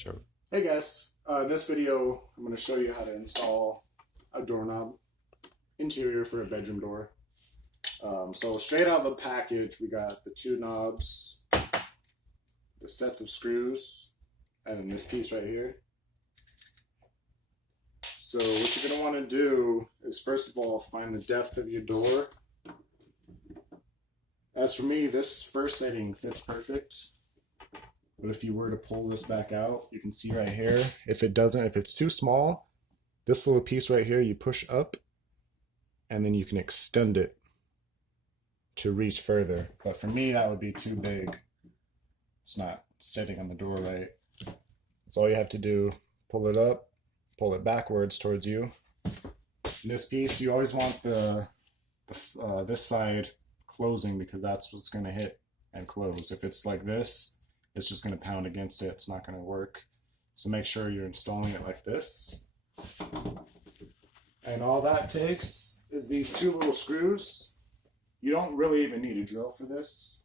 Show. Hey guys, in this video I'm going to show you how to install a doorknob interior for a bedroom door. So straight out of the package we got the two knobs, the sets of screws, and then this piece right here. So what you're going to want to do is first of all find the depth of your door. As for me, this first setting fits perfect. But if you were to pull this back out, you can see right here, if it's too small, this little piece right here, you push up and then you can extend it to reach further. But for me, that would be too big. It's not sitting on the door right. So all you have to do, pull it up, pull it backwards towards you. In this piece, you always want this side closing because that's what's going to hit and close. If it's like this, it's just going to pound against it. It's not going to work. So make sure you're installing it like this. And all that takes is these two little screws. You don't really even need a drill for this.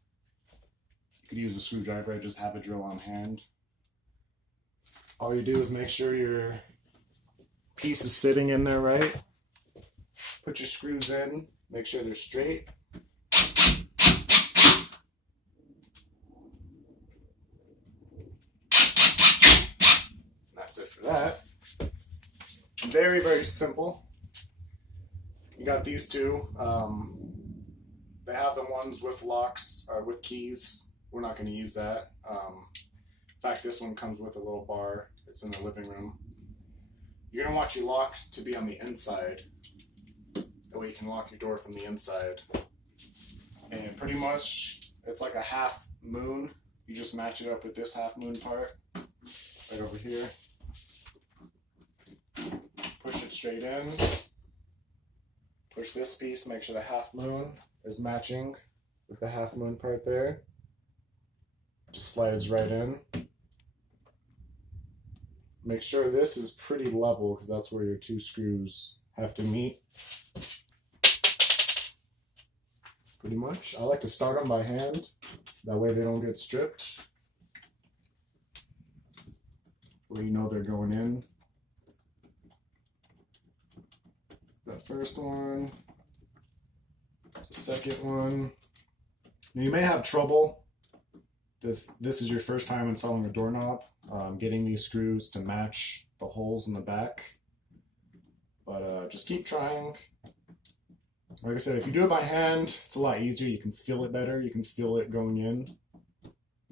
You could use a screwdriver. I just have a drill on hand. All you do is make sure your piece is sitting in there right. Put your screws in. Make sure they're straight. That's it for that. Very, very simple. You got these two. They have the ones with locks or with keys. We're not going to use that. In fact, this one comes with a little bar. It's in the living room. You're going to want your lock to be on the inside. That way you can lock your door from the inside. And pretty much, it's like a half moon. You just match it up with this half moon part right over here. Push it straight in. Push this piece, make sure the half moon is matching with the half moon part there. Just slides right in. Make sure this is pretty level because that's where your two screws have to meet. Pretty much. I like to start them by hand. That way they don't get stripped. Where you know they're going in. That first one, the second one. Now you may have trouble if this is your first time installing a doorknob, getting these screws to match the holes in the back. But just keep trying. Like I said, if you do it by hand, it's a lot easier. You can feel it better. You can feel it going in.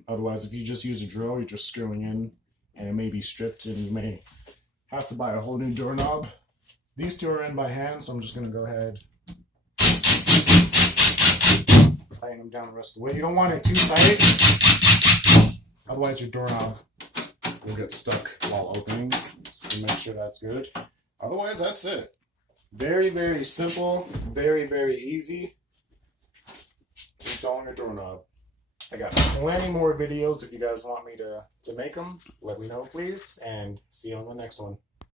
Otherwise, if you just use a drill, you're just screwing in, and it may be stripped, and you may have to buy a whole new doorknob. These two are in by hand, so I'm just going to go ahead tighten them down the rest of the way. You don't want it too tight, otherwise your doorknob will get stuck while opening. So make sure that's good. Otherwise, that's it. Very, very simple, very, very easy installing a doorknob. I got plenty more videos if you guys want me to make them. Let me know, please, and see you on the next one.